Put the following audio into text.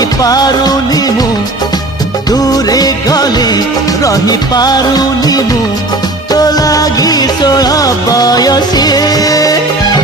रही पारुनी मु दूरे गले रही पारुनी मु तो लागी 16 बयसी